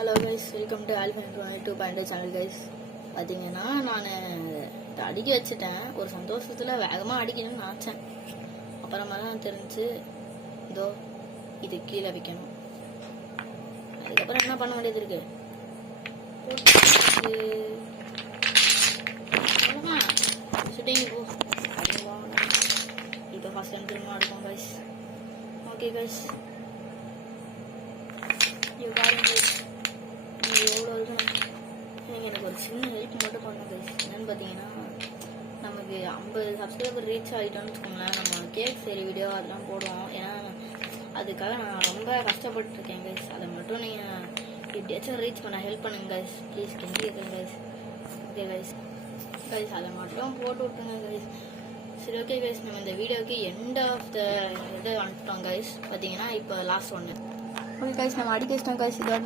Hello guys, welcome to ஆல்ஃபன் 2.0 channel guys. பார்த்தீங்கன்னா நான் அடுக்கி வச்சுட்டேன். ஒரு சந்தோஷத்தில் வேகமாக அடிக்கணும்னு நினச்சேன். அப்புறமா தான் தெரிஞ்சு இதோ இது கீழே வைக்கணும். அதுக்கப்புறம் என்ன பண்ண வேண்டியது இருக்கு? ஷூட்டிங் போ இப்போ ஃபர்ஸ்ட் டைம் திரும்ப அடுப்போம் கைஸ். ஓகே கைஸ், எவ்வளோ இருக்கணும். நீங்கள் எனக்கு ஒரு சின்ன ஹெல்ப் மட்டும் பண்ண கைஸ். என்னென்னு பார்த்தீங்கன்னா, நமக்கு 50 சப்ஸ்கிரைபர் ரீச் ஆகிட்டோன்னு வச்சுக்கோங்களேன். நம்ம கேக் சரி வீடியோ அதெல்லாம் போடுவோம். ஏன்னா அதுக்காக நான் ரொம்ப கஷ்டப்பட்டுருக்கேன் கைஸ். அதை மட்டும் நீங்கள் எப்படியாச்சும் ரீச் பண்ண ஹெல்ப் பண்ணுங்க கைஸ். ப்ளீஸ் கெஞ்சி கேட்குறேன் கைஸ். ஓகே கைஸ், அதை மட்டும் போட்டு விட்டுருங்க கைஸ். சரி ஓகே கைஸ், நம்ம இந்த வீடியோக்கு எண்ட் ஆஃப் த இது வந்துட்டோம் கைஸ். பார்த்தீங்கன்னா இப்போ லாஸ்ட் ஒன்று. ஓகே கைஸ், நம்ம அடிக்க வச்சிட்டோம் கைஸ். இதோட